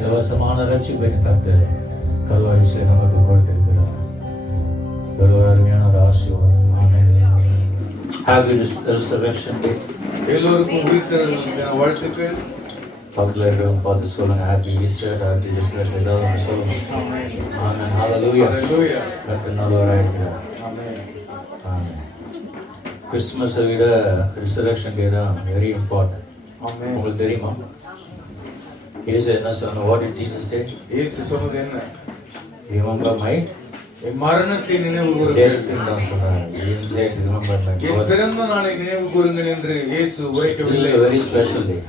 இலவசமான ரட்சிப்பை கர்த்தர் கல்வாரியிலே நமக்கு கொடுத்திருக்கிறார். ஒரு அருமையான ஒரு ஆசீர்வாதம். ஆமென். Happy Resurrection Day. எல்லோருக்கும் உயிர்த்தெழுதல் வாழ்த்துக்கள். பக்கத்தில் இருக்கிறவங்க பார்த்து சொல்லுங்க, ஹாப்பி ஈஸ்டர், ஹாப்பி ரிசர்வேஷன், ஏதாவது ஒன்று சொல்லுங்க. ஆமென். ஹல்லேலூயா. ஹல்லேலூயா. கர்த்தர் நல்லவராக இருக்கிறார். ஆமென். ஆமென். கிறிஸ்மஸை விட ரிசர்வேஷன் டே தான் வெரி இம்பார்ட்டன்ட். ஆமென். உங்களுக்கு தெரியுமா இயேசு என்ன சொன்னார்? What did Jesus say? இயேசு சொன்னது என்ன? Remember my என் மரணத்தை நினைவு கூறுங்கள். என் பிறந்த நாளை நினைவு கூறுங்கள் என்று இயேசு உரைக்கவில்லை. Very special day.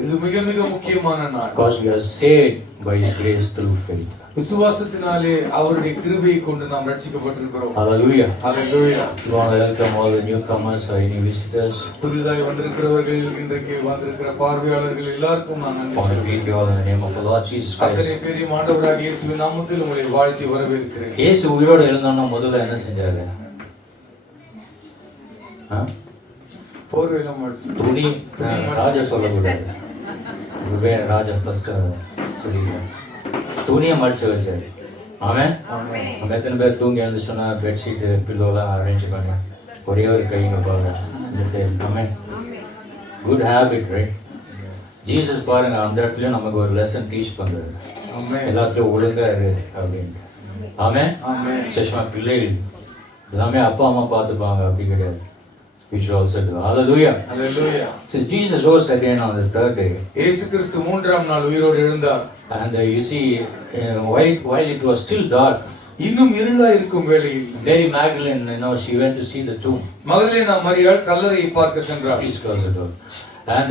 இது மிக மிக முக்கியமான நாள். Because we are saved by His grace through faith. விசுவாசத்தினாலே அவருடைய கிருபையை கொண்டு நாம் ரட்சிக்கப்பட்டிருக்கிறோம். Hallelujah. Hallelujah. You want to welcome all the newcomers or any visitors. புதிதாக வந்திருக்கிறவர்கள், இன்றைக்கு வந்திருக்கிற பார்வையாளர்கள் எல்லாருக்கும் நான் நன்றி சொல்கிறேன். In the name of the Lord Jesus Christ. அத்தனை பெரிய ஆண்டவராகிய இயேசுவின் நாமத்தில் உங்களை வாழ்த்தி வரவேற்கிறேன். இயேசு உயிரோடு எழுந்தானா முதல்ல என்ன செஞ்சாரு? போர்வையில மடிச்சு துணி ராஜா சொல்லக்கூடாது. ராஜா ஃபர்ஸ்ட் சொல்லிடுறேன். துணியை மடிச்சு வச்சாரு. அவன் நம்ம எத்தனை பேர் தூங்கி எழுந்து சொன்னா பெட்ஷீட்டு பில்லோலாம் அரேஞ்ச் பண்ண ஒரே ஒரு கைங்க போக இந்த சைடு. அவன் குட் ஹேபிட் ரைட். ஜீசஸ் பாருங்க அந்த இடத்துலயும் நமக்கு ஒரு லெசன் டீச் பண்றாரு. எல்லாத்துலயும் ஒழுங்கா இரு அப்படின்ட்டு. அவன் சேஷமா பிள்ளைகள் எல்லாமே அப்பா அம்மா பார்த்துப்பாங்க அப்படி கிடையாது. We should also do. Hallelujah. Hallelujah. So Jesus rose again on the third day. இயேசு கிறிஸ்து மூன்றாம் நாள் உயிரோடு எழுந்தார். And you see, while it was still dark, இன்னும் இருளா இருக்கும் வேளையில் Mary Magdalene, she went to see the tomb. Magdalene மரியாள் கல்லறையை பார்க்க சென்றார். Please close the door. And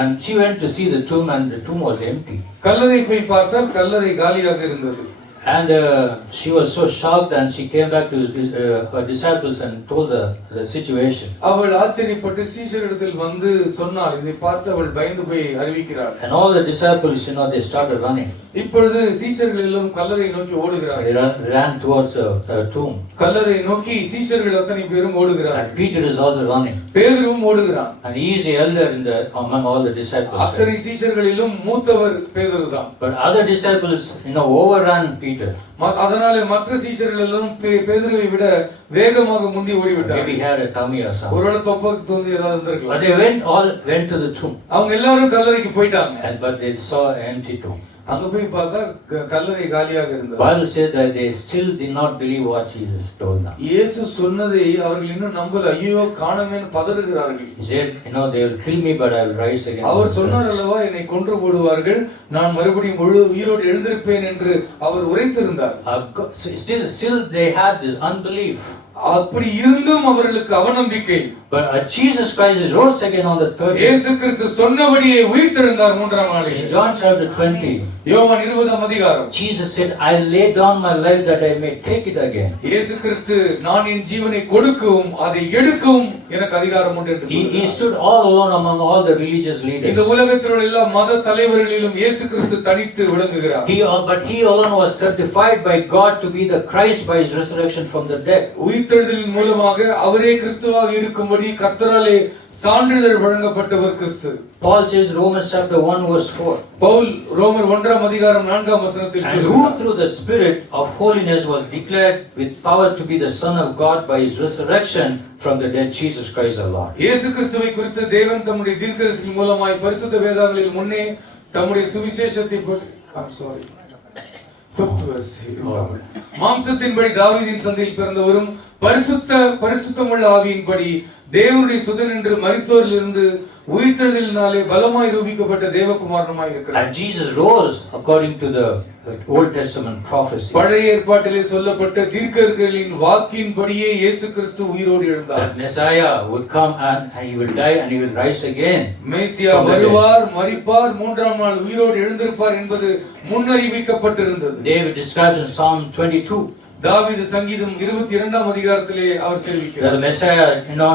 and she went to see the tomb, and the tomb was empty. கல்லறை போய் பார்த்தால் கல்லறை காலியாக இருந்தது. And she was so shocked, and she came back to her disciples and told the situation. அவள் ஆச்சரியப்பட்டு சீஷரிடத்தில் வந்து சொன்னாள். இதை பார்த்து அவள் பயந்து போய் அறிவிக்கிறாள். And all the disciples, they started running. இப்பொழுது சீஷர்கள் எல்லாம் கல்லறை நோக்கி ஓடுகிறார்கள். They ran towards the tomb. கல்லறை நோக்கி சீஷர்கள் அத்தனை பேரும் ஓடுகிறார்கள். And Peter is also running. பேதுருவும் ஓடுகிறான். And he is the elder among all the disciples. அத்தனை சீஷர்களிலும் மூத்தவர் பேதுருதான். But other disciples, overran Peter. அதனால மற்ற சீஷர்கள் எல்லாம் பேதுருவை விட வேகமாக முந்தி ஓடிவிட்டார்கள். Maybe had a tummy or something. ஒருவேளை தொப்பை தோண்டி ஏதாவது இருந்திருக்கலாம். But they all went to the tomb. அவங்க எல்லாரும் கல்லறைக்கு போயிட்டாங்க. But they saw an empty tomb. அங்க போய் பார்த்தா கல்லறை காலியாக இருந்தது. Bible said that they still did not believe what Jesus told them. இயேசு சொன்னதை அவர்கள் இன்னும் நம்பல. ஐயோ காணோமேன்னு பதறுகிறார்கள். He said, they will kill me but I will rise again. அவர் சொன்னார் அல்லவா, என்னை கொன்று போடுவார்கள், நான் மறுபடியும் உயிரோடு எழுந்திருப்பேன் என்று அவர் உரைத்திருந்தார். Still they had this unbelief. அப்படி இருந்தும் அவர்களுக்கு அவநம்பிக்கை. But Jesus Christ is rose again on the third day. இயேசு கிறிஸ்து சொன்னபடியே உயிர்த்தெழுந்தார் மூன்றாம் நாளில். In John chapter 20, யோவான் 20ஆம் அதிகாரம், Jesus said, I lay down my life that I may take it again. இயேசு கிறிஸ்து நான் என் ஜீவனை கொடுக்கவும் அதை எடுக்கவும் எனக்கு அதிகாரம் உண்டு என்று சொன்னார். He stood all alone among all the religious leaders. இந்த உலகத்தில் உள்ள எல்லா மத தலைவர்களிலும் இயேசு கிறிஸ்து தனித்து விளங்குகிறார். But he alone was certified by God to be the Christ by his resurrection from the dead. உயிர்த்தெழுதலின் மூலமாக அவரே கிறிஸ்துவாக இருக்கும்படி கர்த்தராலே சான்றிதழ் வழங்கப்பட்டவர் கிறிஸ்து. Paul says Romans chapter 1 verse 4. Pavul ரோமர் 1ஆம் அதிகாரம் 4ஆம் வசனத்தில் சொல்கிறார். Who through the spirit of holiness was declared with power to be the son of God by his resurrection from the dead, Jesus Christ our Lord. இயேசு கிறிஸ்துவை குறித்து தேவன் தம்முடைய தீர்க்கதரிசியின் மூலமாய் பரிசுத்த வேதங்களில் முன்னே தம்முடைய சுவிசேஷத்தை Fifth verse. மாம்சத்தின்படி தாவீதின் சந்ததியில் பிறந்தவரும் பரிசுத்தமுள்ள ஆவியின்படி தேவனுடைய சுதன் என்று மரித்தோரிலிருந்து உயிர்த்தெழுதலினாலே பலமாய் ரூபிக்கப்பட்ட தேவகுமாரனுமாய் இருக்கிறார். And Jesus rose according to the Old Testament prophecy. பழைய ஏற்பாட்டிலே சொல்லப்பட்ட தீர்க்கதரிசிகளின் வாக்கின்படியே இயேசு கிறிஸ்து உயிரோடு எழுந்தார். That Messiah would come and he will die and he will rise again. மேசியா வருவார், மரிப்பார், மூன்றாம் நாள் உயிரோடு எழுந்திருப்பார் என்பது முன்னறிவிக்கப்பட்டிருந்தது. David describes in Psalm 22. தாவீது சங்கீதம் 22ஆம் அதிகாரத்திலே அவர் தெரிவிக்கிறார். The Messiah,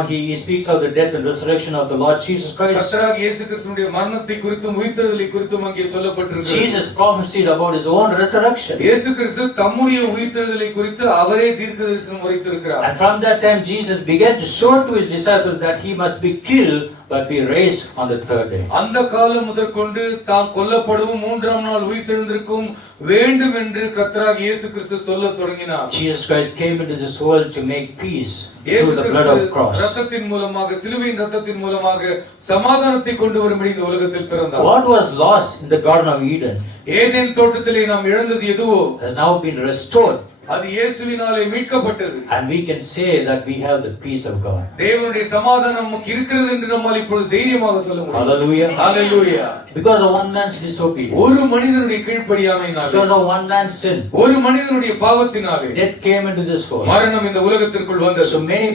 he speaks of the death and resurrection of the Lord Jesus Christ. கர்த்தராகிய இயேசு கிறிஸ்துவினுடைய மரணத்தை குறித்தும் உயிர்த்தெழுதலை குறித்தும் அங்கே சொல்லப்பட்டிருக்கிறது. Jesus prophesied about his own resurrection. இயேசு கிறிஸ்து தம்முடைய உயிர்த்தெழுதலை குறித்து அவரே தீர்க்கதரிசனம் உரைத்திருக்கிறார். And from that time Jesus began to show to his disciples that he must be killed but be raised on the third day. அந்த காலம் முதற்கொண்டு தாம் கொல்லப்படவும் மூன்றாம் நாள் உயிர்த்தெழுந்திருக்கும் வேண்டும் என்று கர்த்தராகிய இயேசு கிறிஸ்து சொல்லத் தொடங்கினார். Jesus Christ came into this world to make peace through the blood of cross. இரத்தத்தின் மூலமாக, சிலுவையின் இரத்தத்தின் மூலமாக சமாதானத்தை கொண்டு வரும்படி இந்த உலகத்தில் பிறந்தார். What was lost in the Garden of Eden, Eden தோட்டத்திலே நாம் இழந்தது எதுவோ, has now been restored. அது இயேசுவினாலே மீட்கப்பட்டது. And we can say that we have the peace of God. தேவனுடைய சமாதானம் நமக்கு இருக்கிறது என்று நம்மால் இப்பொழுது தைரியமாக சொல்ல முடியும். Hallelujah. Hallelujah. Because of one man's disobedience. ஒரு மனிதனுடைய கீழ்ப்படியாமையினாலே, Because of one man's sin. ஒரு மனிதனுடைய பாவத்தினாலே Death came into this world. மரணம் இந்த உலகத்திற்குள் வந்தது. So many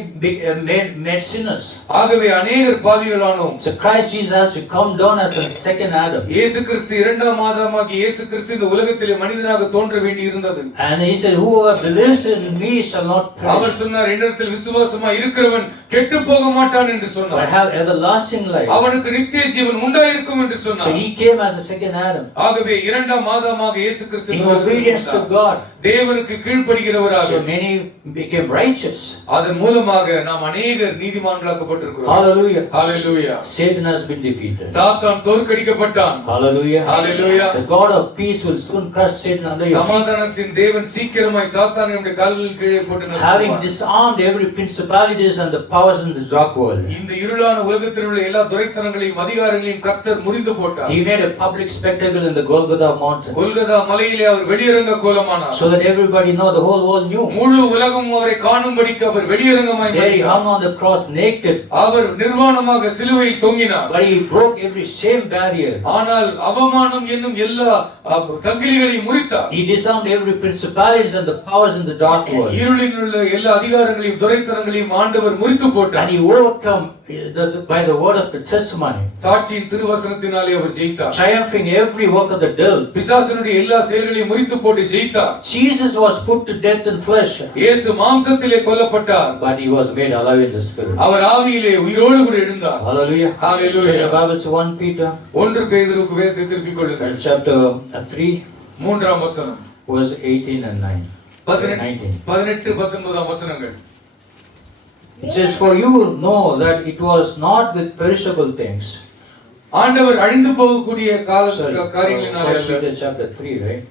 made sinners. ஆகவே அநேகர் பாவிகளானோம். So Christ Jesus has to come down as a second Adam. இயேசு கிறிஸ்து இரண்டாம் ஆதாமாகிய இயேசு கிறிஸ்து இந்த உலகத்திலே மனிதனாக தோன்ற வேண்டி இருந்தது. And he said, whoever believes in me shall not perish, அவர் சொன்னார், என்னிடத்தில் விசுவாசமாய் இருக்கிறவன் கெட்டு போக மாட்டான் என்று but சொன்னார். have everlasting life. அவனுக்கு நித்திய ஜீவன் உண்டாயிருக்கும் என்று So சொன்னார். he came as a second Adam, ஆகவே இரண்டாம் ஆதாமாக இயேசு கிறிஸ்து in obedience to God. தேவனுக்கு கீழ்ப்படிகிறவராக. So many became righteous. அதன் மூலமாக நாம் அநேகர் நீதிமான்களாக்கப்பட்டிருக்கிறோம். Hallelujah. Hallelujah. Satan has been defeated. சாத்தான் தோற்கடிக்கப்பட்டான். Hallelujah. Hallelujah. The God of peace will soon crush Satan under your feet. சமாதானத்தின் தேவன் சீக்கிரமாய் சாத்தானை நம்முடைய கால்களின் கீழே போட்டு Having நசுக்குவார். disarmed every principalities and the powers in this dark world, இந்த இருளான உலகத்தில் உள்ள எல்லா துரைத்தனங்களையும் அதிகாரங்களையும் கர்த்தர் முறிந்து போட்டார். he made a public spectacle in the Golgotha mountain, Golgotha மலையிலே அவர் வெளியரங்க கோலமானார். so that everybody know, the whole world knew. முழு உலகமும் அவரை காணும்படிக்கு அவர் வெளியரங்கமாய் There he மரித்தார். hung on the cross naked, அவர் நிர்வாணமாக சிலுவையில் தொங்கினார். but he broke every shame barrier. ஆனால் அவமானம் என்னும் எல்லா சங்கிலிகளையும் முறித்தார். He disarmed every principalities and the powers in the dark world, இருளில் உள்ள எல்லா அதிகாரங்களையும் துரைத்தனங்களையும் ஆண்டவர் முறித்து and போட்டார். he overcome by the word of the testimony, சாட்சியின் திருவசனத்தினாலே அவர் ஜெயித்தார். triumphing every work of the devil. பிசாசனுடைய எல்லா செயல்களையும் முறித்து போட்டு ஜெயித்தார். Jesus was put to death in flesh, இயேசு மாம்சத்திலே கொல்லப்பட்டார். but he was made alive in the spirit. அவர் ஆவியிலே உயிரோடு கூட எழுந்தார். Hallelujah. Hallelujah. Turn your Bibles to 1 Peter, 1 பேதுருக்கு வேதத்தை திருப்பிக் கொள்ளுங்கள். chapter 3, 3ஆம் வசனம், verse 18 and 19. 18 19 வசனங்கள். It says, for you know that it was not with perishable things. ஆண்டவர் அழிந்து போகக்கூடிய Sorry, காரியங்களினாலே 1 அல்ல. Peter chapter 3, right?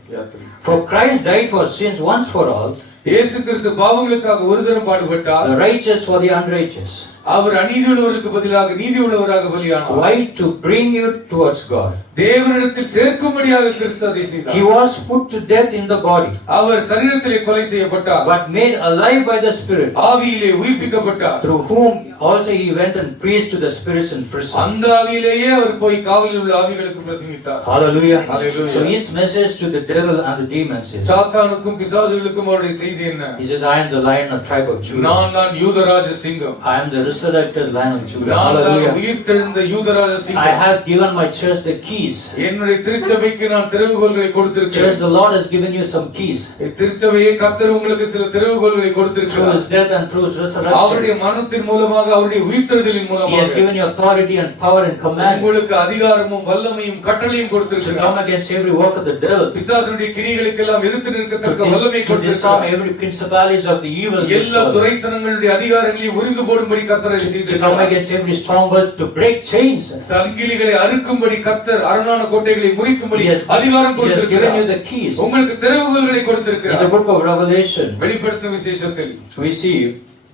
For Christ died for sins once for all, இயேசு கிறிஸ்து பாவங்களுக்காக ஒரு தரம் பாடுபட்டார். the righteous for the unrighteous. அவர் அநீதி உள்ளவருக்கு பதிலாக நீதி உள்ளவராக பலியானார். Why? To bring you towards God. தேவனிடத்தில் சேர்க்கும்படியாக கிறிஸ்து அதை செய்தார். He was put to death in the body, அவர் சரீரத்திலே கொலை செய்யப்பட்டார். but made alive by the Spirit, ஆவியிலே உயிர்ப்பிக்கப்பட்டார். through whom also he went and preached to the spirits in prison. அந்த ஆவியிலேயே அவர் போய் காவலில் உள்ள ஆவிகளுக்கு பிரசங்கித்தார். Hallelujah. Hallelujah. So his message to the devil and the demons is, சாத்தானுக்கும் பிசாசுகளுக்கும் அவருடைய செய்தி என்ன? he says, I am the lion of tribe of Judah. நான் தான் யூதராஜ சிங்கம். I am the resurrected lion of Judah. நான் தான் Hallelujah. உயிர்த்தெழுந்த யூதராஜ I சிங்கம். have given my church the keys. என்னுடைய திருச்சபைக்கு நான் திறவுகோல்களை Church, கொடுத்திருக்கிறேன். the Lord has given you some keys. திருச்சபையே கர்த்தர் உங்களுக்கு சில திறவுகோல்களை Through கொடுத்திருக்கிறார். his death and through his resurrection, அவருடைய மரணத்தின் மூலமாக அவருடைய உயிர்த்தெழுதலின் he has மூலமாக given you authority and power and command உங்களுக்கு அதிகாரமும் வல்லமையும் கட்டளையும் to கொடுத்திருக்கிறார். come against every work of the devil, பிசாசனுடைய கிரியைகளுக்கெல்லாம் எதிர்த்து நிற்கத்தக்க வல்லமை to disarm கொடுத்திருக்கிறார். every principalities of the evil, எல்லா துரைத்தனங்களுடைய அதிகாரங்களையும் உரிந்து போடும்படி கர்த்தர் அதை to come செய்திருக்கிறார். against every stronghold, to break chains. சங்கிலிகளை அறுக்கும்படி கர்த்தர் அரணான கோட்டைகளை முறிக்கும்படி அதிகாரம் He has given you கொடுத்திருக்கிறார். the keys. உங்களுக்கு திறவுகோல்களை In the கொடுத்திருக்கிறார். book of Revelation, வெளிப்படுத்தின விசேஷத்தில் we see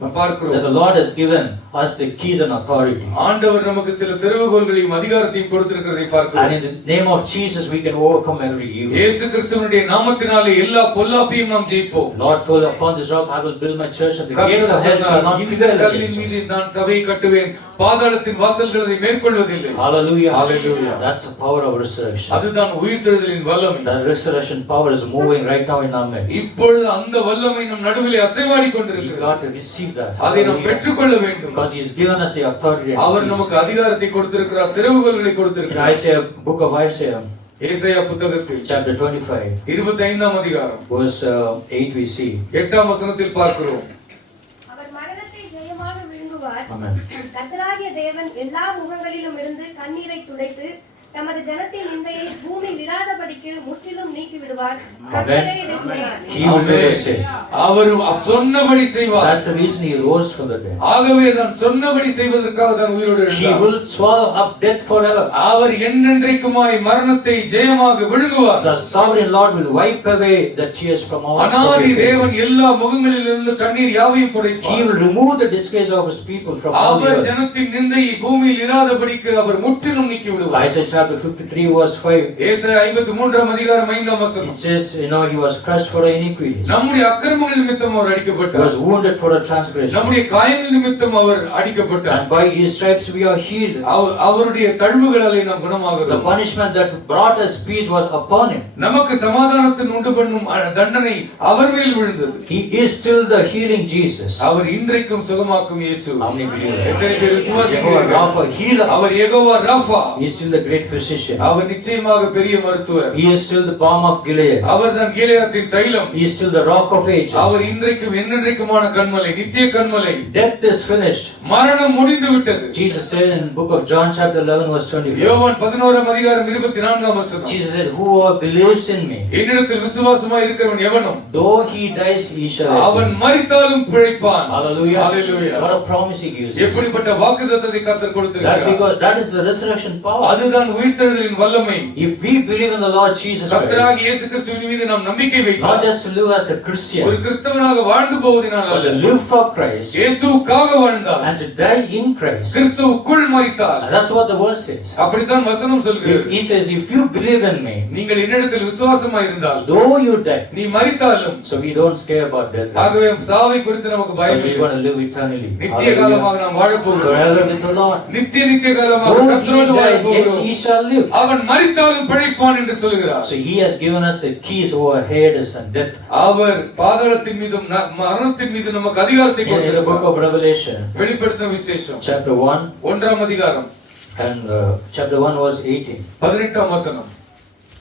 நாம் that பார்க்கிறோம், the Lord has given us the keys and authority. ஆண்டவர் நமக்கு சில திறவுகோல்களையும் அதிகாரத்தையும் கொடுத்திருக்கிறதை And பார்க்கிறோம். in the name of Jesus, we can overcome every evil. இயேசு கிறிஸ்துவினுடைய நாமத்தினாலே எல்லா பொல்லாப்பையும் நாம் ஜெயிப்போம். Lord told, upon this rock I will build my church, and the gates கர்த்தர் of hell shall சொன்னார், not இந்த prevail கல்லின் against மீது us. நான் சபையை கட்டுவேன், பாதாளத்தின் வாசல்கள் அதை மேற்கொள்வதில்லை. Hallelujah. Hallelujah. That's the power of resurrection. அதுதான் உயிர்த்தெழுதலின் வல்லமை. That resurrection power is moving right now in our midst. இப்பொழுது அந்த வல்லமை நம் நடுவிலே அசைவாடி We கொண்டிருக்கிறது. got to receive that. அதை நாம் Hallelujah. பெற்றுக்கொள்ள வேண்டும். Because He has given us the authority. and our keys. நமக்கு அதிகாரத்தை கொடுத்திருக்கிறார், திறவுகோல்களை In கொடுத்திருக்கிறார். Isaiah, book of Isaiah, ஏசாயா புத்தகத்தில் chapter 25, 25ஆம் அதிகாரம் verse 8, we see. 8ஆம் வசனத்தில் பார்க்கிறோம். அவர் மரணத்தை ஜெயமாக விழுங்குவார். Amen. கர்த்தராகிய தேவன் எல்லா முகங்களிலும் இருந்து கண்ணீரை துடைத்து தமது ஜனத்தின் நிந்தையை பூமியில் இராதபடிக்கு முற்றிலும் நீக்கி விடுவார். கர்த்தரே இதை சொன்னார். He will do the same. அவர் சொன்னபடி செய்வார். That's the reason He rose from the dead. ஆகவே தான் சொன்னபடி செய்வதற்காக தான் உயிரோடு He எழுந்தார். will swallow up death forever. அவர் என்றென்றைக்குமாய் மரணத்தை ஜெயமாக விழுங்குவார். The sovereign Lord will wipe away the tears from all அனாதி their தேவன் faces. எல்லா முகங்களிலிருந்து கண்ணீர் யாவையும் He துடைப்பார். will remove the disgrace of His people from all the our earth. ஜனத்தின் நிந்தையை பூமியில் இராதபடிக்கு அவர் முற்றிலும் நீக்கி விடுவார். Isaiah chapter 53 verse 5. ஏசாயா 53ஆம் அதிகாரம் 5ஆம் It வசனம். says, He was crushed for our iniquities. நம்முடைய அக்கிரமங்கள் நிமித்தம் அவர் He அடிக்கப்பட்டார். was wounded for our transgression. நம்முடைய காயங்கள் நிமித்தம் அவர் அடிக்கப்பட்டார். And by His stripes we are healed. அவருடைய தழும்புகளாலே நாம் The குணமாகிறோம். punishment that brought us peace was upon Him. நமக்கு சமாதானத்தின் உண்டு பண்ணும் தண்டனை அவர் மேல் விழுந்தது. He is still the healing Jesus. அவர் இன்றைக்கும் சுகமாக்கும் இயேசு. How many believe that? எத்தனை பேர் Jehovah விசுவாசிக்கிறீர்கள்? Rapha, healer. Our Jehovah Rafah. He is still the great physician. அவர் நிச்சயமாக பெரிய மருத்துவர். He is still the balm of Gilead. அவர்தான் கிலெயாத்தின் தைலம். He is still the rock of ages. அவர் இன்றைக்கும் என்னென்றைக்குமான கன்மலை, நித்திய கன்மலை. Death is finished. மரணம் முடிந்து விட்டது. Jesus said in the book of John chapter 11 verse 24. யோவான் 11 அதிகாரம் 24 வசனம். Jesus said, whoever believes in me, என்னிடத்தில் விசுவாசமாய் இருக்கிறவன் எவனும் though he dies, he shall live. அவன் மரித்தாலும் பிழைப்பான். Hallelujah. Hallelujah. What a promise he gives us. எப்படிப்பட்ட வாக்குத்தத்தத்தை கர்த்தர் கொடுத்திருக்கிறார். Because that is the resurrection power. அதுதான் உயிர்த்தெழுதலின் வல்லமை. If we believe in the Lord Jesus Christ, கர்த்தராகிய இயேசு கிறிஸ்துவின் மீது நாம் நம்பிக்கை வைத்தால், not just to live as a Christian, ஒரு கிறிஸ்தவனாக வாழ்ந்து போவதினால் but அல்ல, to live for Christ இயேசுவுக்காக வாழ்ந்தால், and to die in Christ. கிறிஸ்துவுக்குள் மரித்தால், And that's what the word says. அப்படித்தான் வசனம் சொல்கிறது. He says, if you believe in me, நீங்கள் என்னிடத்தில் விசுவாசமாய் இருந்தால், though you die, நீ மரித்தாலும், so we don't scare about death. ஆகவே சாவை குறித்து நமக்கு பயம் We're இல்லை. going to live eternally. நித்திய காலமாக நாம் வாழப் போகிறோம். Forever with the Lord. நித்திய காலமாக Though கர்த்தரோடு he வாழப் dies, yet போகிறோம். he shall live. அவன் மரித்தாலும் பிழைப்பான் என்று சொல்கிறார். So he has given us the keys over Hades and death. அவர் பாதாளத்தின் மீதும் மரணத்தின் மீது நமக்கு அதிகாரத்தை In the book கொடுத்திருக்கிறார். of Revelation, வெளிப்படுத்தின விசேஷம் chapter 1 1 அதிகாரம் and chapter 1 verse 18. 18 வசனம்.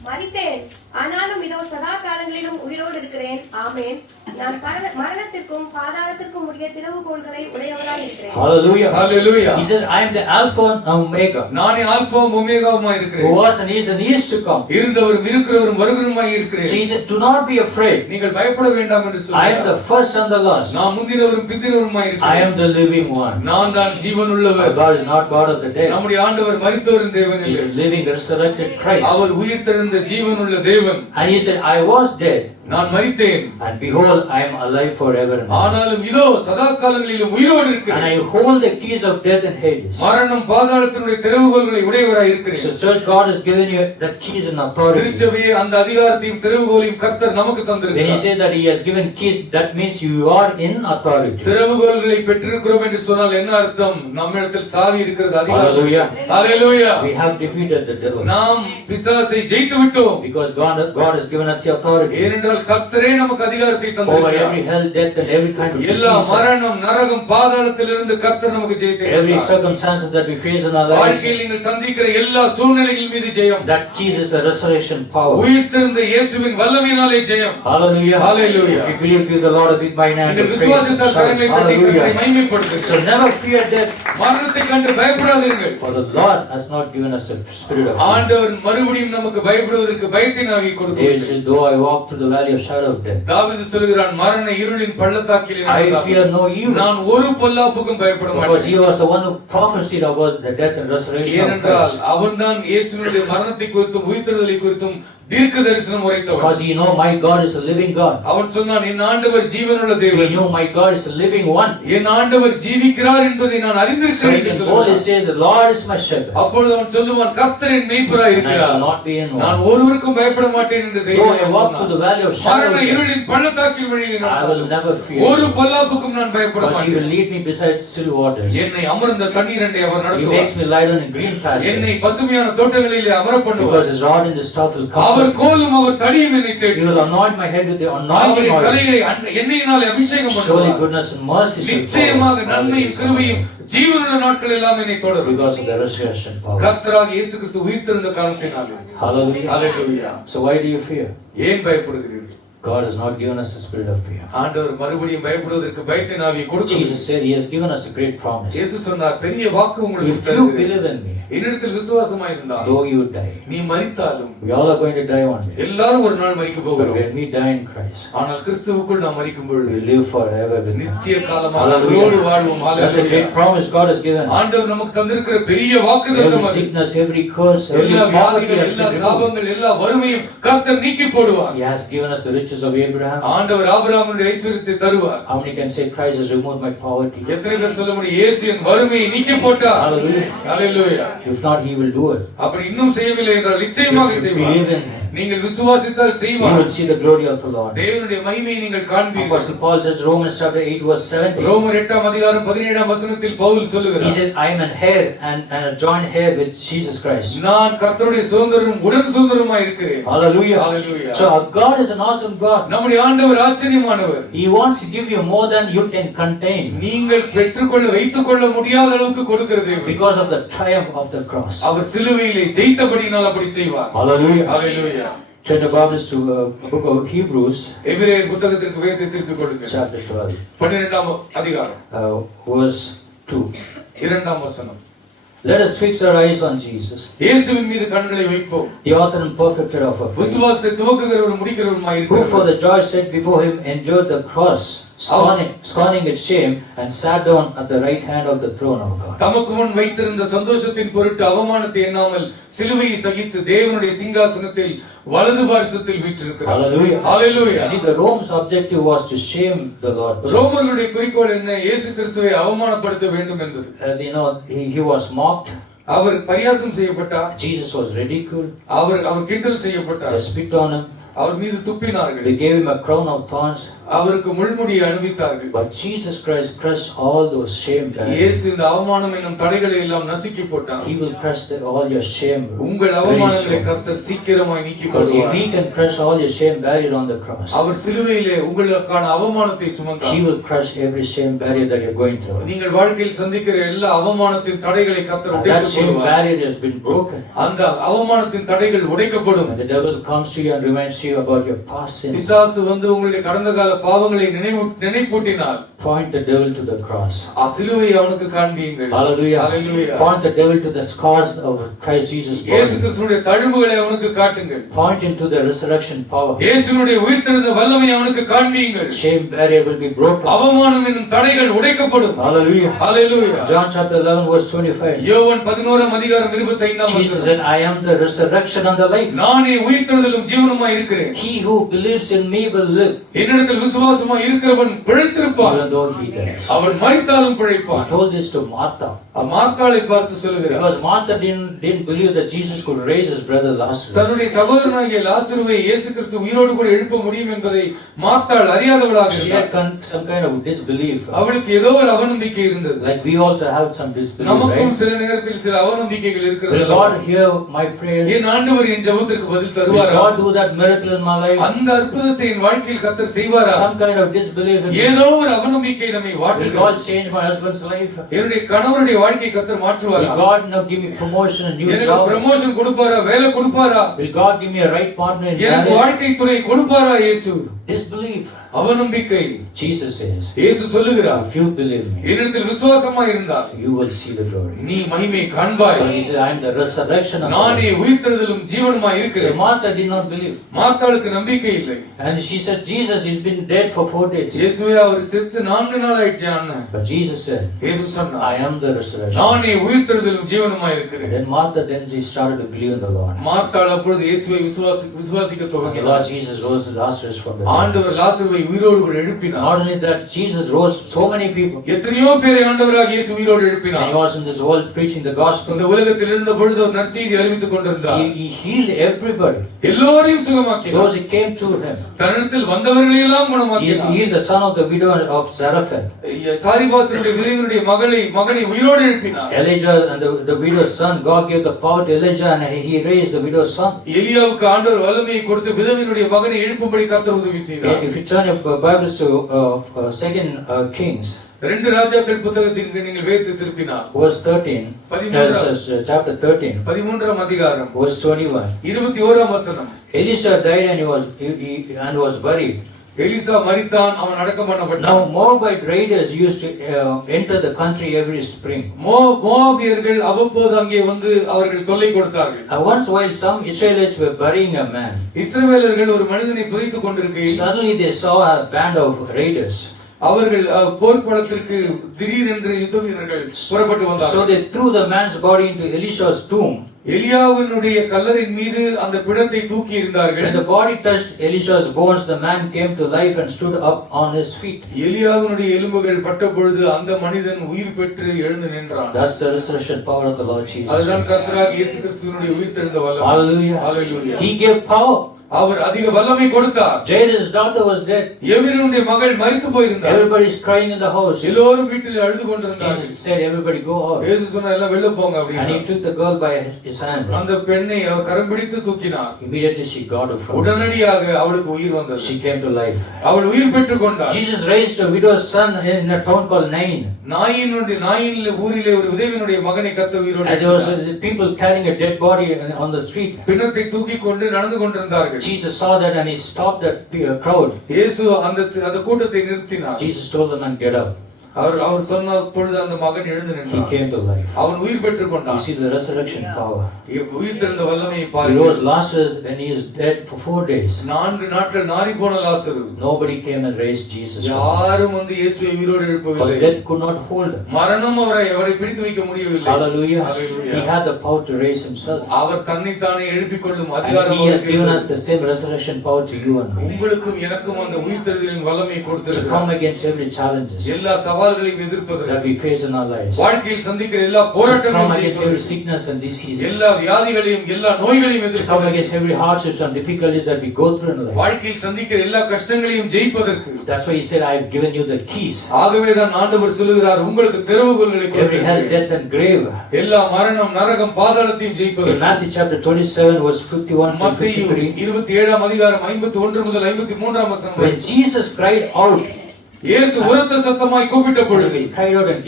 மரித்தேன், ஆனாலும் இதோ சதா காலங்களிலும் உயிரோடு இருக்கிறேன். ஆமென். நான் மரணத்திற்கும் பாதாளத்திற்கும் உரிய திறவுகோல்களை உடையவராய் இருக்கிறேன். Hallelujah. Hallelujah. He says, I am the Alpha and Omega, நானே ஆல்பாவும் ஒமேகாவுமாய் who இருக்கிறேன். was and is to come. இருந்தவரும் இருக்கிறவரும் வருகிறவருமாய் So இருக்கிறேன். he said, do not be afraid. நீங்கள் பயப்பட வேண்டாம் என்று I am சொல்கிறார். the first and the last. நான் முந்தினவரும் பிந்தினவருமாய் I இருக்கிறேன். am the living one. நான் தான் Our ஜீவனுள்ளவர். God is not God of the dead. நம்முடைய ஆண்டவர் மரித்தோரின் தேவன் He is இல்லை. the living, resurrected Christ. அவர் உயிர்த்தெழுந்த ஜீவனுள்ள தேவன். And he said, I was dead, நான் மரித்தேன், and behold, I am alive forever and ever. ஆனாலும் இதோ சதா காலங்களிலும் உயிரோடு And இருக்கிறேன். I hold the keys of death and Hades. மரணம் பாதாளத்தினுடைய திறவுகோல்களை உடையவராய் இருக்கிறேன். So church, God has given you the keys and authority. திருச்சபையை அந்த அதிகாரத்தையும் திறவுகோலையும் கர்த்தர் நமக்கு When he தந்திருக்கிறார். says that he has given keys, that means you are in authority. திறவுகோல்களை பெற்றிருக்கிறோம் என்று சொன்னால் என்ன அர்த்தம்? நம்மிடத்தில் சாவி இருக்கிறது, அதிகாரம். Hallelujah. Hallelujah. We have defeated the devil. நாம் பிசாசை ஜெயித்து விட்டோம். Because God has given us the authority ஏனென்றால் கர்த்தரே நமக்கு அதிகாரத்தை over தந்திருக்கிறார். every hell, death and every kind of எல்லா disease. மரணம், நரகம், பாதாளத்திலிருந்து கர்த்தர் நமக்கு ஜெயத்தை Every தந்தார். circumstances that we face in our lives. வாழ்க்கையில் நீங்கள் சந்திக்கிற எல்லா சூழ்நிலைகள் மீது ஜெயம். That Jesus is a resurrection power. உயிர்த்தெழுந்த இயேசுவின் வல்லமையினாலே ஜெயம். Hallelujah. Hallelujah. If you believe you the Lord a big by now. இந்த விசுவாசத்தால் கரங்களை தட்டி கர்த்தரை மகிமைப்படுத்துங்கள். So never fear death. மரணத்தை கண்டு பயப்படாதீர்கள். For the Lord has not given us a spirit of fear. ஆண்டவர் மறுபடியும் நமக்கு பயப்படுவதற்கு பயத்தின் ஆவியை David கொடுக்கிறார். said, though I walk through the valley of shadow of death, தாவீது சொல்கிறான், மரண இருளின் பள்ளத்தாக்கில் I fear no evil. நான் ஒரு பொல்லாப்புக்கும் பயப்பட Because மாட்டேன். he was the one who prophesied about the death and resurrection of ஏனென்றால் Christ. அவன்தான் இயேசுவினுடைய மரணத்தை குறித்தும் உயிர்த்தெழுதலை குறித்தும் தீர்க்க தரிசனம் உரைத்தவன். Because he know my God is a living God. அவன் சொன்னான், என் ஆண்டவர் ஜீவனுள்ள He தேவன். knew my God is a living one. என் ஆண்டவர் ஜீவிக்கிறார் என்பதை நான் So அறிந்திருக்கிறேன் he என்று can சொல்லுவான். boldly say, the Lord is my shepherd. அப்பொழுது அவன் சொல்லுவான், கர்த்தர் என் மேய்ப்பராய் And I shall இருக்கிறார். not be in நான் want. ஒருவருக்கும் பயப்பட மாட்டேன் என்று Though I தைரியமாக walk through the சொன்னான். valley of shadow மரண of death, இருளின் பள்ளத்தாக்கில் வழியில் I will never fear. ஒரு பொல்லாப்புக்கும் நான் பயப்பட Because he will மாட்டேன். lead me beside still waters. என்னை அமர்ந்த தண்ணீரண்டை அவர் He நடத்துவார். makes me lie down in green pasture. என்னை பசுமையான தோட்டங்களிலே அமர Because பண்ணுவார். his rod and his staff will our comfort me. கோலும் அவர் தடியும் என்னை He தேற்றும். will anoint my head with the anointing அவரின் oil. தலையை எண்ணெயினாலே அபிஷேகம் Surely பண்ணுவார். goodness and mercy shall நிச்சயமாக follow. நன்மையும் கிருபையும் ஜீவனுள்ள நாட்கள் எல்லாம் என்னை தொடரும். Because of the resurrection power. கர்த்தராகிய இயேசு கிறிஸ்து உயிர்த்தெழுந்த காரணத்தினாலே. Hallelujah. Hallelujah. So why do you fear? ஏன் பயப்படுகிறீர்கள்? God has not given us a spirit of fear. ஆண்டவர் மறுபடியும் பயப்படுவதற்கு பயத்தின் ஆவியை கொடுக்கவில்லை. Jesus said he has given us a great promise. இயேசு சொன்னார், பெரிய வாக்கு உங்களுக்கு If you தருகிறேன். believe in me, என்னிடத்தில் விசுவாசமாய் இருந்தால் though you die, நீ மரித்தாலும் we all are going to die one day. எல்லாரும் ஒரு நாள் மரிக்க But போகிறோம். when we die in Christ, ஆனால் கிறிஸ்துவுக்குள் நாம் மரிக்கும் பொழுது we live forever with him. நித்திய காலமாக Hallelujah. அவரோடு வாழ்வோம். That's a hallelujah. great promise God has given. ஆண்டவர் நமக்கு தந்திருக்கிற பெரிய வாக்குத்தத்தம் Every அது. sickness, every curse, every எல்லா poverty வியாதிகள், has எல்லா been removed. சாபங்கள், எல்லா வறுமையும் கர்த்தர் நீக்கி போடுவார். He has given us the riches of Abraham. ஆண்டவர் ஆபிரகாமுடைய ஐஸ்வரியத்தை தருவார். How many can say Christ has removed my poverty? எத்தனை பேர் சொல்ல முடியும், இயேசு என் வறுமையை நீக்கி போட்டார்? Hallelujah. Hallelujah. If not, he will do it. அப்படி இன்னும் செய்யவில்லை என்றால் நிச்சயமாக If you செய்வார். believe in him, நீங்கள் விசுவாசித்தால் You செய்வார். will see the glory of the Lord. தேவனுடைய மகிமையை நீங்கள் காண்பீர்கள். Apostle Paul says, Romans chapter 8 verse 17. ரோமர் 8 அதிகாரம் 17 வசனத்தில் பவுல் He சொல்லுகிறார், says, I am an heir and a joint heir with Jesus Christ. நான் கர்த்தருடைய சுதந்திரரும் உடன் சுதந்திரருமாய் இருக்கிறேன். Hallelujah. Hallelujah. So our God is an awesome God. நம்முடைய ஆண்டவர் ஆச்சரியமானவர். He wants to give you more than you can contain நீங்கள் பெற்றுக்கொள்ள வைத்துக்கொள்ள முடியாத அளவுக்கு கொடுக்கிற தேவன். because of the triumph of the cross. அவர் சிலுவையிலே ஜெயித்தபடியினால் அப்படி செய்வார். Hallelujah. Hallelujah. Turn the Bibles to book of Hebrews எபிரேயர் புத்தகத்திற்கு வேதத்தை திருப்பிக் கொடுங்கள். chapter 12 12 அதிகாரம் verse 2. 2 வசனம். Let us fix our eyes on Jesus, இயேசுவின் மீது கண்களை வைப்போம். the author and perfecter of our faith, விசுவாசத்தை துவக்குகிறவரும் முடிக்கிறவருமாய் who for இருக்கிறவர். the joy set before him endured the cross, scorning its shame, and sat down at the right hand of the throne of God. தமக்கு முன் வைத்திருந்த சந்தோஷத்தின் பொருட்டு அவமானத்தை எண்ணாமல் சிலுவையை சகித்து தேவனுடைய சிங்காசனத்தில் வலது பார்சத்தில் வீற்றிருக்கிறார். Hallelujah. Hallelujah. See, the Rome's objective was to shame the Lord. ரோமர்களுடைய குறிக்கோள் என்ன? இயேசு கிறிஸ்துவை அவமானப்படுத்த வேண்டும் என்பது. You know, he was mocked. அவர் பரியாசம் செய்யப்பட்டார். Jesus was ridiculed. அவர் கிண்டல் செய்யப்பட்டார். They spit on him. அவர் மீது துப்பினார்கள். They gave him a crown of thorns. அவருக்கு முள்முடியை அணிவித்தார்கள். But Jesus Christ crushed all those shame. இயேசு இந்த அவமானம் என்னும் தடைகளை எல்லாம் நசுக்கி போட்டார். He will crush all your shame. உங்கள் அவமானங்களை கர்த்தர் சீக்கிரமாய் நீக்கி Because if போடுவார். he can crush all your shame buried on the cross, அவர் சிலுவையிலே உங்களுக்கான அவமானத்தை சுமந்தார். he will crush every shame barrier that you're going through. நீங்கள் வாழ்க்கையில் சந்திக்கிற எல்லா அவமானத்தின் தடைகளை கர்த்தர் That உடைத்து shame போடுவார். barrier has been broken. அந்த அவமானத்தின் தடைகள் உடைக்கப்படும். And the devil comes to you and reminds you about your past sins. பிசாசு வந்து உங்களுடைய கடந்த கால பாவங்களை நினைப்பூட்டினார். Point the devil to the cross. சிலுவையை அவனுக்கு காண்பியுங்கள். Hallelujah. Hallelujah. Point the devil to the scars of Christ Jesus' இயேசு body. கிறிஸ்துவின் தழும்புகளை அவனுக்கு காட்டுங்கள். Point him to the resurrection power. இயேசுவினுடைய உயிர்த்தெழுந்த வல்லமையை அவனுக்கு காண்பியுங்கள். Shame barrier will be broken. அவமானம் என்னும் தடைகள் உடைக்கப்படும். Hallelujah. Hallelujah. John chapter 11 verse 25. யோவான் 11 அதிகாரம் 25 Jesus வசனம். said, I am the resurrection and the life. நானே உயிர்த்தெழுதலும் ஜீவனுமாய் இருக்கிறேன். He who believes in me will live, என்னிடத்தில் விசுவாசமாய் இருக்கிறவன் பிழைத்திருப்பான். even though he dies. அவன் மரித்தாலும் He பிழைப்பான். told this to Martha. மார்த்தாளை பார்த்து சொல்லுகிறார். Because Martha didn't believe that Jesus could raise his brother Lazarus. தன்னுடைய சகோதரனாகிய லாசருவை இயேசு கிறிஸ்து உயிரோடு கூட எழுப்ப முடியும் என்பதை மார்த்தாள் அறியாதவளாக She இருந்தார். had some kind of disbelief. அவளுக்கு ஏதோ ஒரு அவநம்பிக்கை இருந்தது. Like we also have some disbelief, நமக்கும் right? சில நேரத்தில் சில அவநம்பிக்கைகள் Will இருக்கிறது. God hear my prayers? என் ஆண்டவர் என் ஜெபத்திற்கு பதில் Will தருவாரா? God do that miracle in my life? அந்த அற்புதத்தை என் வாழ்க்கையில் கர்த்தர் செய்வாரா? Some kind of disbelief in me. ஏதோ ஒரு அவநம்பிக்கை நம்மை Will வாட்டுகிறது. God change my husband's life? என்னுடைய கணவருடைய வாழ்க்கையை கர்த்தர் Will மாற்றுவாரா? God now give me promotion, a new எனக்கு job? ப்ரமோஷன் கொடுப்பாரா? வேலை கொடுப்பாரா? Will God give me a right partner in எனக்கு marriage? வாழ்க்கை துணை கொடுப்பாரா? இயேசு Disbelief. அவநம்பிக்கை. Jesus says, இயேசு சொல்லுகிறார், if you believe me, என்னிடத்தில் விசுவாசமா இருந்தால் you will see the glory. நீ மகிமை காண்பாய். Because he said, I am the resurrection of நானே God. உயிர்த்தெழுதலும் ஜீவனுமாய் So இருக்கிறேன். Martha did not believe. மார்த்தாளுக்கு நம்பிக்கை இல்லை. And she said, Jesus has been dead for 4 days. இயேசுவே அவர் செத்து 4 நாள் ஆயிடுச்சு அண்ணன். But Jesus said, இயேசு சொன்னார், I am the resurrection. நானே உயிர்த்தெழுதலும் ஜீவனுமாய் இருக்கிறேன். Then Martha, then she started to believe in the Lord. மார்த்தாள் அப்பொழுது இயேசுவை விசுவாசிக்க The Lord துவங்கினார். Jesus rose Lazarus from the dead. ஆண்டவர் லாசருவை உயிரோடு கூட எழுப்பினார். Not only that, Jesus rose so many people. எத்தனையோ பேரை ஆண்டவராக இயேசு உயிரோடு And எழுப்பினார். he was in this world preaching the gospel. இந்த உலகத்தில் இருந்த பொழுது அவர் நற்செய்தி அறிவித்துக் கொண்டிருந்தார். He healed everybody. எல்லோரையும் சுகமாக்கினார். Those who came to him. தன்னிடத்தில் வந்தவர்களை எல்லாம் He குணமாக்கினார். healed the son of the widow of Zarephath. சாரிபாத்தினுடைய விதவையினுடைய மகனை உயிரோடு எழுப்பினார். Elijah and the widow's son, God gave the power to Elijah and he raised the widow's son. எலியாவுக்கு ஆண்டவர் வல்லமையை கொடுத்து விதவையினுடைய மகனை எழுப்பும்படி கர்த்தர் உதவி செய்தார். If you turn your Bibles to 2 Kings, 2 ராஜாக்கள் புத்தகத்திற்கு நீங்கள் வேத்து திருப்பினார். verse 13, chapter 13, 13 அதிகாரம் verse 21. 21 வசனம். Elisha died and he was buried. Elisha மரித்தான், அவன் அடக்கம் பண்ணப்பட்டான். Now Moabite raiders used to enter the country every spring. மோவாபியர்கள் அவ்வப்போது அங்கே வந்து அவர்கள் தொல்லை கொடுத்தார்கள். Once while some Israelites were burying a man, இஸ்ரவேலர்கள் ஒரு மனிதனை புதைத்துக் கொண்டிருக்கையில் suddenly they saw a band of raiders. அவர்கள் போர்க்களத்திற்கு திடீரென்று யுத்த வீரர்கள் புறப்பட்டு So வந்தார்கள். they threw the man's body into Elisha's tomb. எலியாவினுடைய கல்லறையின் மீது அந்த பிணத்தை தூக்கி இருந்தார்கள். When the body touched Elisha's bones, the man came to life and stood up on his feet. எலியாவினுடைய எலும்புகள் பட்ட பொழுது அந்த மனிதன் உயிர் பெற்று எழுந்து நின்றான். That's the resurrection power of the Lord Jesus. அதுதான் கர்த்தராகிய இயேசு கிறிஸ்துவினுடைய உயிர்த்தெழுந்த வல்லமை. Hallelujah. Hallelujah. He gave power. அவர் அதிக வல்லமை கொடுத்தார். Jairus' daughter was dead. எவினுடைய மகள் மரித்து போயிருந்தார். Everybody is crying in the house. எல்லோரும் வீட்டில் அழுது கொண்டிருந்தார்கள். Jesus said, "Everybody go out." இயேசு சொன்னார், எல்லாம் வெளிய போங்க And he அப்படினார். took the girl by his hand. அந்த பெண்ணை அவர் கரம் பிடித்து தூக்கினார். Immediately she got up from. உடனடியாக அவளுக்கு உயிர் வந்தது. She came to life. அவள் உயிர் பெற்றுக் கொண்டார். Jesus raised a widow's son in a town called Nain. நாயின் ஊரிலே ஒரு விதவையினுடைய மகனை கர்த்தர் உயிரோடு And there was people carrying a dead body on the street. பிணத்தை தூக்கி கொண்டு நடந்து கொண்டிருந்தார்கள். Jesus saw that and he stopped that crowd. இயேசு அந்த கூட்டத்தை நிறுத்தினார். Jesus told the man, "Get up." அவர் சொன்ன பொழுது அந்த மகன் எழுந்து He நின்றான். came to life. அவன் உயிர் பெற்றுக் You கொண்டான். see the resurrection power. உயிர்த்தெழுந்த வல்லமையை He பாருங்கள். rose Lazarus when he is dead for 4 days. 4 நாட்கள் நாறி போன லாசரு. Nobody came and raised Jesus. யாரும் வந்து இயேசுவை உயிரோடு Because எழுப்பவில்லை. death could not hold him. மரணம் அவரை பிடித்து வைக்க முடியவில்லை. Hallelujah. Hallelujah. He had the power to raise himself. அவர் தன்னைத்தானே எழுப்பிக் கொள்ளும் And அதிகாரம் he has அவருக்கு given us இருந்தது. the same resurrection power to you and me. உங்களுக்கும் எனக்கும் அந்த உயிர்த்தெழுதலின் வல்லமையை To கொடுத்திருக்கிறார். come against every challenges எல்லா சவால்களையும் எதிர்ப்பதற்கு, that we face in our lives. வாழ்க்கையில் சந்திக்கிற எல்லா To come போராட்டங்களையும் against every ஜெயிப்பதற்கு, sickness and disease. எல்லா வியாதிகளையும் எல்லா நோய்களையும் To come எதிர்ப்பதற்கு, against every hardships and difficulties that we go through in life. வாழ்க்கையில் சந்திக்கிற எல்லா கஷ்டங்களையும் ஜெயிப்பதற்கு. That's why he said, "I have given you the keys." ஆகவேதான் ஆண்டவர் சொல்லுகிறார், உங்களுக்கு திறவுகோல்களை Every hell, கொடுத்திருக்கிறேன். death and grave. எல்லா மரணம், நரகம், பாதாளத்தையும் In ஜெயிப்பதற்கு. Matthew chapter 27 verse 51 to மத்தேயு 53. 27 அதிகாரம் 51 முதல் 53 வசனம் வரை. When Jesus cried out, இயேசு உரத்த சத்தமாய் கூப்பிட்ட பொழுது he cried out and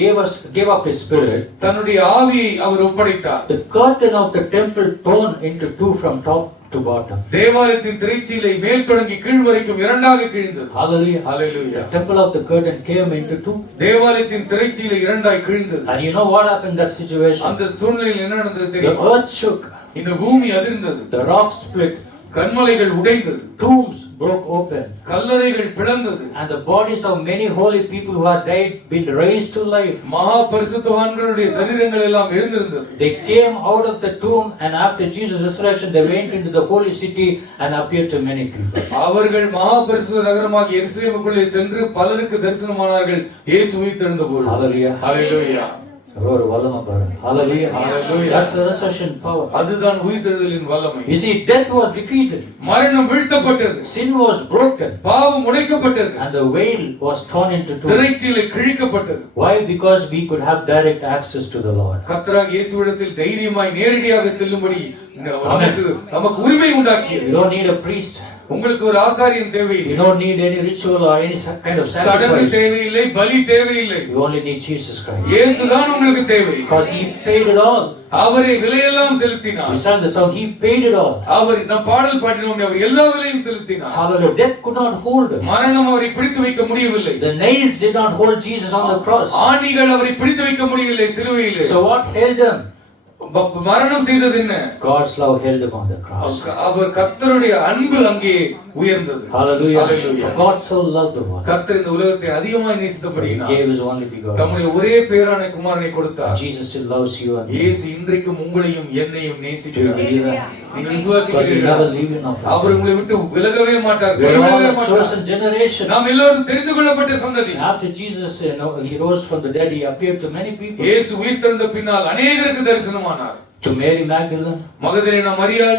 gave up his spirit. தன்னுடைய ஆவியை அவர் ஒப்படைத்தார். The curtain of the temple torn into two from top to bottom. தேவாலயத்தின் திரைச்சீலை மேல் தொடங்கி கீழ் வரைக்கும் இரண்டாக கிழிந்தது. Hallelujah. Hallelujah. The temple of the curtain came into two. தேவாலயத்தின் திரைச்சீலை இரண்டாய் கிழிந்தது. And you know what happened in that situation? அந்த சூழ்நிலையில் என்ன நடந்தது The தெரியுமா? earth shook, இந்த பூமி அதிர்ந்தது. the rocks split, கன்மலைகள் உடைந்தது. tombs broke open, கல்லறைகள் பிளந்தது. and the bodies of many holy people who had died been raised to life. மகா பரிசுத்தவான்களுடைய சரீரங்கள் எல்லாம் எழுந்திருந்தது. They came out of the tomb, and after Jesus' resurrection they went into the holy city and appeared to many people. அவர்கள் மகா பரிசுத்த நகரமாகிய எருசலேமுக்குள்ளே சென்று பலருக்கு தரிசனமானார்கள். இயேசு உயிர்த்தெழுந்த போது. Hallelujah. ஹalleluya. ஒரு வல்லமை பாருங்க. Hallelujah. Hallelujah. That's the resurrection power. அதுதான் உயிர்த்தெழுதலின் வல்லமை. You see, death was defeated, மரணம் வீழ்த்தப்பட்டது. sin was broken, பாவம் உடைக்கப்பட்டது. and the veil was torn into two. திரைச்சீலை கிழிக்கப்பட்டது. Why? Because we could have direct access to the Lord. கர்த்தராகிய இயேசுவிடத்தில் தைரியமாய் நேரடியாக செல்லும்படி நமக்கு உரிமை உண்டாக்கியது. You don't need a priest. உங்களுக்கு ஒரு ஆசாரியன் தேவையில்லை. You don't need any ritual or any kind of சடங்கு sacrifice. தேவையில்லை, பலி தேவையில்லை. You only need Jesus Christ. இயேசுதான் உங்களுக்கு தேவை. Because He paid it all. அவரே விலையெல்லாம் செலுத்தினார். We sang the song, He paid it all. அவர் நம் பாடல் பாடினோம், அவர் எல்லா விலையும் செலுத்தினார். Hallelujah. Death could not hold him. மரணம் அவரை பிடித்து வைக்க முடியவில்லை. The nails did not hold Jesus on the cross. ஆணிகள் அவரை பிடித்து வைக்க முடியவில்லை சிலுவையிலே. So what held him? மரணம் செய்தது என்ன? God's love held him on the cross. அவர் கர்த்தருடைய அன்பு அங்கே உயர்ந்தது. Hallelujah. Hallelujah. For God so loved the world, கர்த்தர் இந்த உலகத்தை அதிகமாய் He நேசித்தபடியினால் gave His only begotten தம்முடைய ஒரே பேரான குமாரனை கொடுத்தார். Jesus still loves you and me. இயேசு இன்றைக்கும் உங்களையும் என்னையும் Do you நேசிக்கிறார். believe that? நீங்கள் Because He விசுவாசிக்கிறீர்களா? never leave you nor our forsake you. உங்களை விட்டு விலகவே மாட்டார், We are all கைவிடவே a மாட்டார். chosen generation. நாம் எல்லோரும் தெரிந்து கொள்ளப்பட்ட சந்ததி. After Jesus, He rose from the dead, He appeared to many people. இயேசு உயிர்த்தெழுந்த பின்னால் அநேகருக்கு தரிசனமானார். To Mary Magdalene, மகதலேனா மரியாள்,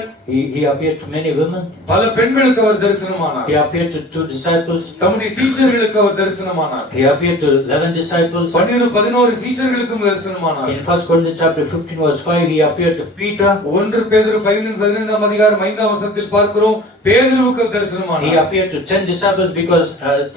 He appeared to many women. பல பெண்களுக்கு அவர் தரிசனமானார். He appeared to 2 disciples. தம்முடைய சீஷர்களுக்கு அவர் தரிசனமானார். He appeared to 11 disciples. 11 சீஷர்களுக்கும் தரிசனமானார். In 1 Corinthians chapter 15 verse 5, He appeared to Peter. 1 பேதுரு 15 அதிகாரம் 5 வசனத்தில் பார்க்கிறோம், பேதுருவுக்கு He தரிசனமானார். appeared to 10 disciples because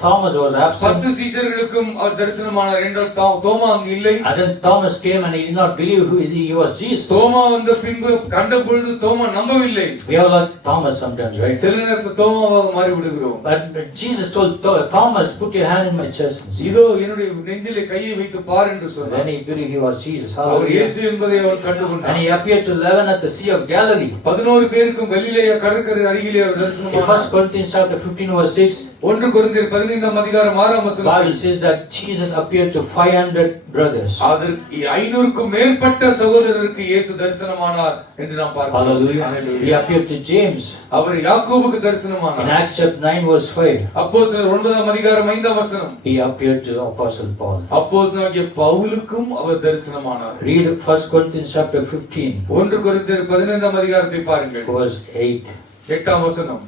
Thomas was absent. 10 சீஷர்களுக்கும் அவர் தரிசனமானார் என்றால் தோமா அங்கு இல்லை. And then Thomas came and he did not believe who he was Jesus. தோமா வந்த பின்பு கண்ட பொழுது தோமா நம்பவில்லை. We are like Thomas sometimes, right? சில நேரத்தில் தோமாவாக மாறி விடுகிறோம். But Jesus told Thomas, "Put your hand in my chest and see." இதோ என்னுடைய நெஞ்சிலே கையை வைத்து பார் என்று சொன்னார். Then he believed he was Jesus. Our Hallelujah. இயேசு என்பதை அவர் And கண்டுகொண்டார். he appeared to 11 at the Sea of Galilee. 11 பேருக்கும் கலிலேயா கடற்கரை அருகிலே அவர் அவர் In தரிசனமானார். 1 Corinthians chapter 15 verse 6, 1 கொரிந்தியர் 15ஆம் அதிகாரம் 6ஆம் Bible வசனத்தில் says that Jesus appeared to 500 brothers. அதற்கு 500க்கும் மேற்பட்ட சகோதரருக்கு இயேசு தரிசனமானார் என்று நாம் பார்க்கிறோம். Hallelujah. He appeared to James. அவர் யாக்கோபுக்கு In தரிசனமானார். Acts chapter 9 verse 5, அப்போஸ்தலர் 9ஆம் அதிகாரம் 5ஆம் வசனம் he appeared to Apostle Paul. அப்போஸ்தலனாகிய பவுலுக்கும் அவர் தரிசனமானார். Read 1 Corinthians chapter 15 1 கொரிந்தியர் 15ஆம் அதிகாரத்தை பாருங்கள். verse 8. 8ஆம் வசனம்.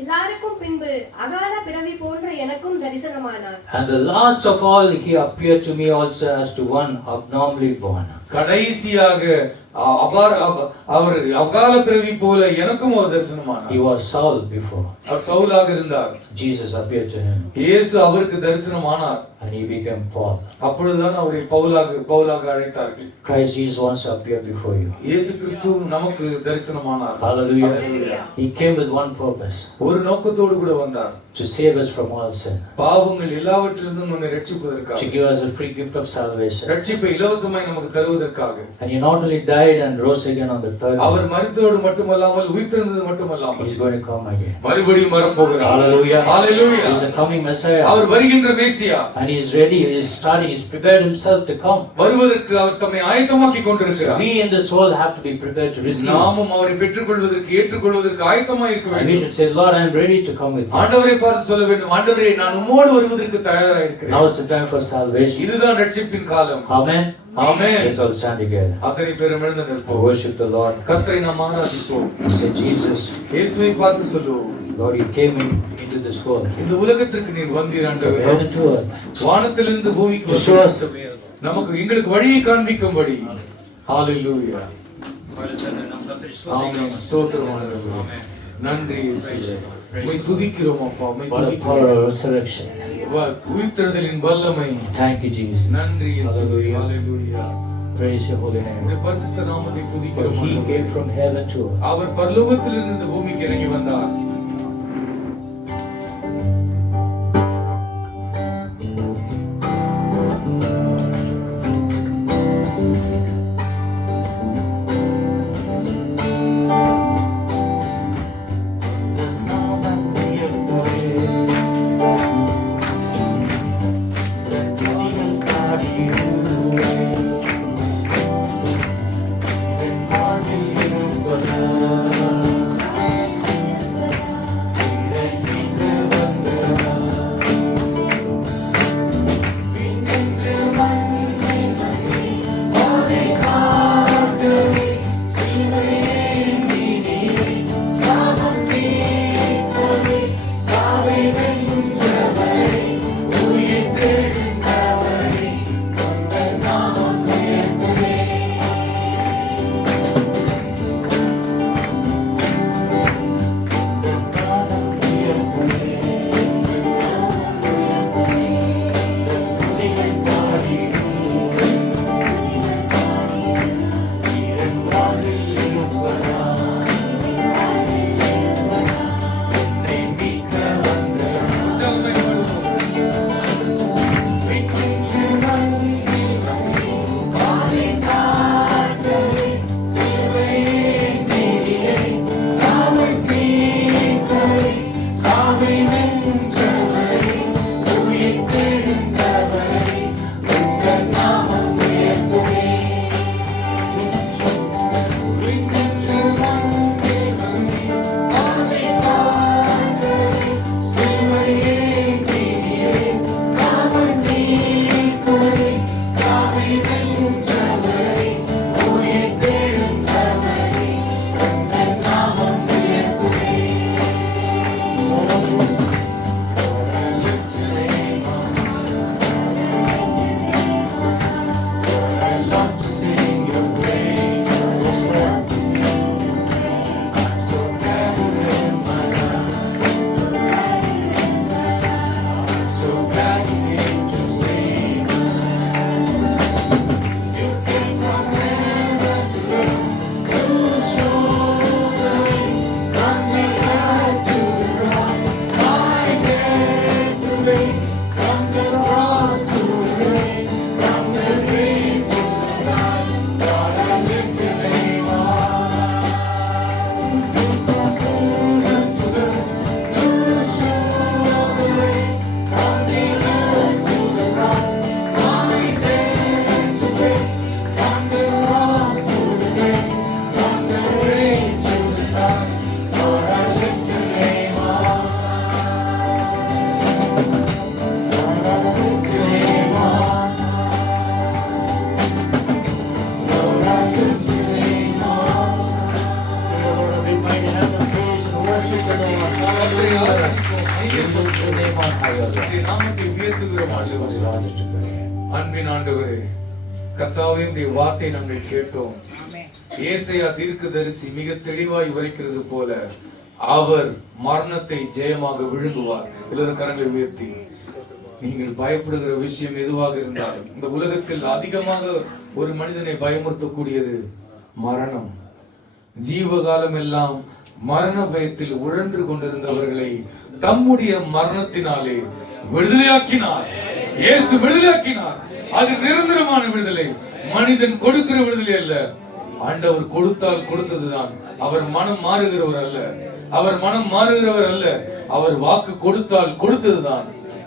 எல்லாருக்கும் பின்பு அகால பிறவி போன்ற எனக்கும் தரிசனமானார். And the last of all, he appeared to me also as to one abnormally born. கடைசியாக அவர் அகால பிறவி போல எனக்கும் ஒரு தரிசனமானார். He was Saul before. அவர் சவுலாக இருந்தார். Jesus appeared to him இயேசு அவருக்கு தரிசனமானார். and he became Paul. அப்பொழுதுதான் அவரை பவுலாக அழைத்தார்கள். Christ Jesus wants to appear before you. இயேசு கிறிஸ்து நமக்கு தரிசனமானார். Hallelujah. Hallelujah. He came with one purpose, ஒரு நோக்கத்தோடு கூட வந்தார். to save us from all sin, பாவங்கள் எல்லாவற்றிலிருந்தும் நம்மை ரட்சிப்பதற்காக, to give us a free gift of salvation. ரட்சிப்பை இலவசமாய் நமக்கு தருவதற்காக. And he not only died and rose again on the third our day, மரித்ததோடு மட்டுமல்லாமல் உயிர்த்தெழுந்தது மட்டுமல்லாமல் he's going to come again. மறுபடியும் வரப்போகிறார். Hallelujah. Hallelujah. He's a coming Messiah. அவர் வருகின்ற மேசியா. And he's ready, he's starting, he's prepared himself to come. வருவதற்கு அவர் தம்மை ஆயத்தமாக்கி கொண்டிருக்கிறார். We in this world have to be prepared to receive. நாமும் அவரை பெற்றுக்கொள்வதற்கு ஏற்றுக்கொள்வதற்கு ஆயத்தமாய் இருக்க And we வேண்டும். should say, Lord, I am ready to come with you. ஆண்டவரை பார்த்து சொல்ல வேண்டும், ஆண்டவரே நான் உம்மோடு வருவதற்கு தயாராக இருக்கிறேன். Now is the time for salvation. இதுதான் ரட்சிப்பின் காலம். Amen. Amen. Let's all stand together அத்தனை பேரும் எழுந்து to நிற்போம். worship the Lord. கர்த்தரை நாம் ஆராதிப்போம். Say, Jesus, இயேசுவை பார்த்து சொல்லுவோம், Lord, you came into this world, இந்த உலகத்திற்கு நீர் வந்தீர் from ஆண்டவரே. heaven to earth, வானத்திலிருந்து பூமிக்கு to show வந்தீர். us the way of God. நமக்கு எங்களுக்கு வழியை காண்பிக்கும்படி. ஹalleluya. ஆமென். ஸ்தோத்திரம் ஆண்டவரே. நன்றி இயேசுவே. உம்மை துதிக்கிறோம் அப்பா, உம்மை What a துதிக்கிறோம். power of resurrection. உயிர்த்தெழுதலின் வல்லமை. Thank you, Jesus. நன்றி இயேசுவே. Hallelujah. Hallelujah. Praise your holy name. உம்முடைய பரிசுத்த நாமத்தை For துதிக்கிறோம் he ஆண்டவரே. came from heaven to earth. அவர் பரலோகத்திலிருந்து இந்த பூமிக்கு இறங்கி வந்தார். நாமத்தை உயர்த்துகிறோம் ஆண்டவரே. அன்பின் ஆண்டவரே, கர்த்தாவே உம்முடைய வார்த்தை நாங்கள் கேட்டோம். ஏசாயா தீர்க்கதரிசி மிக தெளிவாய் உரைக்கிறது போல அவர் மரணத்தை ஜெயமாக விழுங்குவார். எல்லாரும் கரங்களை உயர்த்தி. நீங்கள் பயப்படுகிற விஷயம் எதுவாக இருந்தாலும், இந்த உலகத்தில் அதிகமாக ஒரு மனிதனை பயமுறுத்தக்கூடியது மரணம். ஜீவகாலம் எல்லாம் மரண பயத்தில் உழன்று கொண்டிருந்தவர்களை தம்முடைய மரணத்தினாலே விடுதலையாக்கினார். இயேசு விடுதலையாக்கினார். அது நிரந்தரமான விடுதலை. மனிதன் கொடுக்கிற விடுதலை அல்ல, ஆண்டவர் கொடுத்தால் கொடுத்ததுதான். அவர் மனம் மாறுகிறவர் அல்ல, அவர் மனம் மாறுகிறவர் அல்ல. அவர் வாக்கு கொடுத்தால் கொடுத்ததுதான்.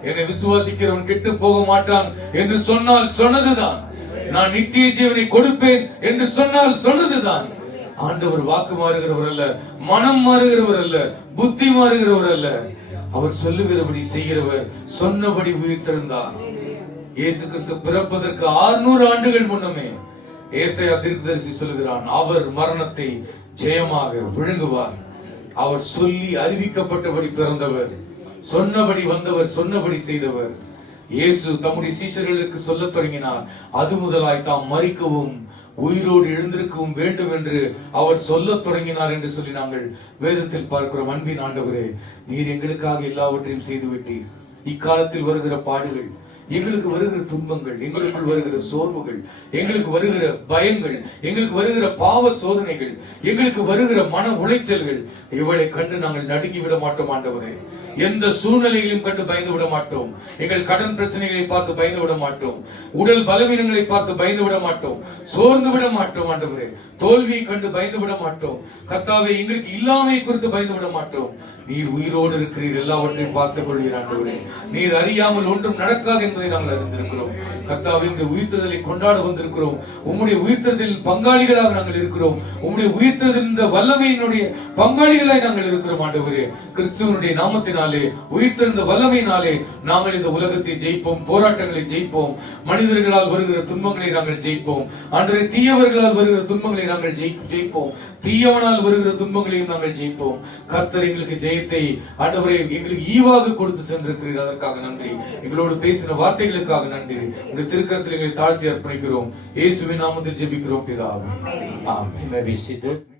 என்னை விசுவாசிக்கிறவன் கெட்டு போக மாட்டான் என்று சொன்னால் சொன்னதுதான். நான் நித்திய ஜீவனை கொடுப்பேன் என்று சொன்னால் சொன்னதுதான். ஆண்டவர் வாக்கு மாறுகிறவர் அல்ல, மனம் மாறுகிறவர் அல்ல, புத்தி மாறுகிறவர் அல்ல. அவர் சொல்லுகிறபடி செய்கிறவர். சொன்னபடி உயிர்த்தெழுந்தார். இயேசு கிறிஸ்து பிறப்பதற்கு 600 ஆண்டுகள் முன்னமே ஏசாயா தீர்க்கதரிசி சொல்லுகிறான், அவர் மரணத்தை ஜெயமாக விழுங்குவார். அவர் சொல்லி அறிவிக்கப்பட்டபடி பிறந்தவர், சொன்னபடி வந்தவர், சொன்னபடி செய்தவர். இயேசு தம்முடைய சீஷர்களுக்கு சொல்லத் தொடங்கினார். அது முதலாய் தாம் மரிக்கவும் உயிரோடு எழுந்திருக்கவும் வேண்டும் என்று அவர் சொல்லத் தொடங்கினார் என்று சொல்லி நாங்கள் வேதத்தில் பார்க்கிறோம். அன்பின் ஆண்டவரே, நீர் எங்களுக்காக எல்லாவற்றையும் செய்துவிட்டீர். இக்காலத்தில் வருகிற பாடுகள், எங்களுக்கு வருகிற துன்பங்கள், எங்களுக்குள் வருகிற சோர்வுகள், எங்களுக்கு வருகிற பயங்கள், எங்களுக்கு வருகிற பாவ சோதனைகள், எங்களுக்கு வருகிற மன உளைச்சல்கள், இவளை கண்டு நாங்கள் நடுங்கி விட மாட்டோம் ஆண்டவரே. எந்த சூழ்நிலைகளையும் கண்டு பயந்து விட மாட்டோம். எங்கள் கடன் பிரச்சனைகளை பார்த்து பயந்து விட மாட்டோம். உடல் பலவீனங்களை பார்த்து பயந்து விட மாட்டோம். சோர்ந்து விட மாட்டோம் ஆண்டவரே. தோல்வியை கண்டு பயந்து விட மாட்டோம். கர்த்தாவே, எங்களுக்கு இல்லாமை குறித்து பயந்து விட மாட்டோம். நீர் உயிரோடு இருக்கிறீர், எல்லாவற்றையும் பார்த்துக் கொள்வீர் ஆண்டவரே. நீர் அறியாமல் ஒன்றும் நடக்காது என்பதை நாங்கள் அறிந்திருக்கிறோம். கர்த்தாவே, இந்த உயிர்த்தெழுதலை கொண்டாட வந்திருக்கிறோம். உம்முடைய உயிர்த்தெழுதலில் பங்காளிகளாக நாங்கள் இருக்கிறோம். உம்முடைய உயிர்த்தெழுதலின் இந்த வல்லமையினுடைய பங்காளிகளாய் நாங்கள் இருக்கிறோம் ஆண்டவரே. கிறிஸ்துவனுடைய நாமத்தினாலே, உயிர்த்தெழுந்த வல்லமையினாலே நாங்கள் இந்த உலகத்தை ஜெயிப்போம், போராட்டங்களை ஜெயிப்போம், மனிதர்களால் வருகிற துன்பங்களை நாங்கள் ஜெயிப்போம். அன்றைய தீயவர்களால் வருகிற துன்பங்களை நாங்கள் ஜெயிப்போம், தீயவனால் வருகிற துன்பங்களையும் நாங்கள் ஜெயிப்போம். கர்த்தர் எங்களுக்கு ஜெயத்தை ஆண்டவரே எங்களுக்கு ஈவாக கொடுத்து சென்றிருக்கிறீர். அதற்காக நன்றி. எங்களோடு பேசின வார்த்தைகளுக்காக நன்றி. உடைய திருக்கரத்தில் எங்களை தாழ்த்தி அர்ப்பணிக்கிறோம். இயேசுவின் நாமத்தில் ஜெபிக்கிறோம் பிதாவே. ஆமென். You may be seated.